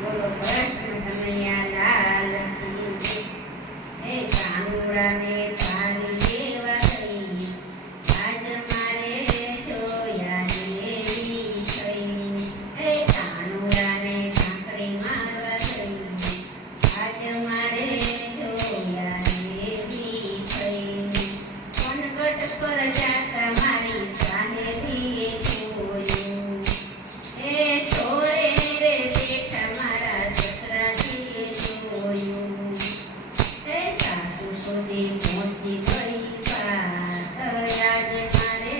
બોલો કૃષ્ણ કનૈયા લાલ કી જય. હે કાનુડાને તારી સેવા કરી, આજ મારે જોયા જેવી થઈ. હે કાનુડાને કાંકરી મારવા ગઈ, આજ મારે જોયા જેવી થઈ. પનગટ પર જાતા મારી સામેથી જોયું, હે છોરે રે બેઠા મારા સસરાજીએ જોયું. હે સાસુ સુધી પહોંચી ગઈ વાત, આજ મારે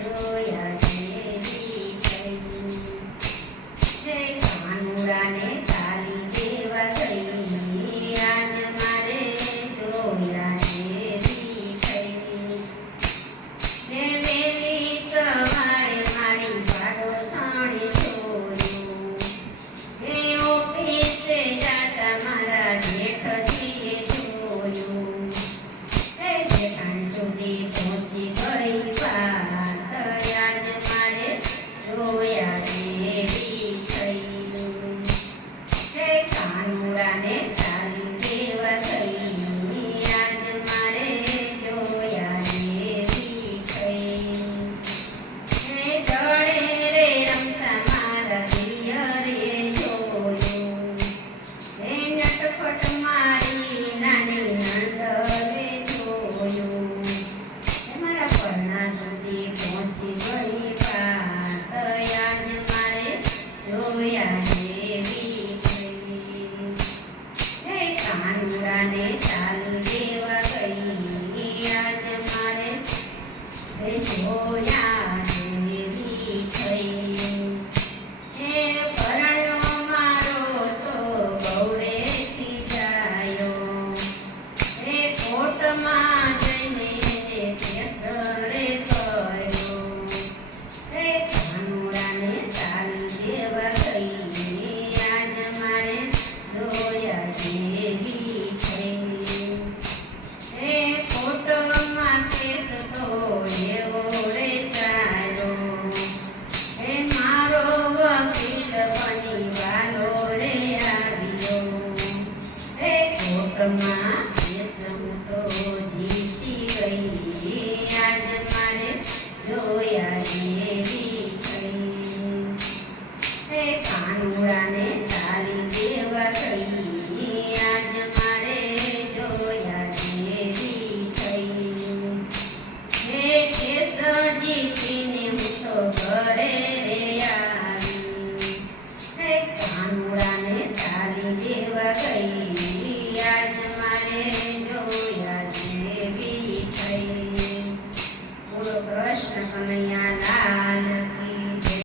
જોયા જેવી થઈ. હે કાનુડાને તારી દેવા ગઈ, આજ મારે જોયા જેવી થઈ. હે વેલી સવારે મારી પાડોશણે જોયું, હે ઓફિસે જાતા મારા જેઠજીએ જોયું. હે જેઠાણી સુધી પહોંચી ગઈ વાત, આજ મારે જોયા જેવી થઈ. હે કાનુડાને તારી દેવા ગઈ, આજ મારે જોયા જેવી થઈ. હે દળે રે રમતા મારા દિયરે જોયું, હે નટખટ મારી નાની નંદરે જોયું. હે મારા પરના સુધી પહોંચી ગઈ વાત, આજ મારે જોયા જેવી થઈ. હે કાનુડાને તારી દેવા ગઈ, આજ મારે જોયા જેવી થઈ. હે પરણ્યો મારો તો ગૌરેથી જાયો, હે કોર્ટમાં જઈને કેસરે કર્યો. હે કાનુડાને તારી દેવા ગઈ, આજ મારે જોયા જેવી થઈ. હે કોર્ટમાં કેસ તો એવો રે ચાલ્યો, હે મારો વકીલ બની વાલો રે આવ્યો. હે કોર્ટમાં કેસ હું તો જીતી ગઈ, આજ મારે જોયા જેવી થઈ. હે કાનુડાને તારી દેવા ગઈ, આજ મારે જોયા જેવી થઈ. હે કેસ જીતીને હું તો ઘરે રે આવી, હે કાનુડાને તારી દેવા ગઈ, આજ મારે જોયા જેવી થઈ. બોલો કૃષ્ણ કનૈયા લાલ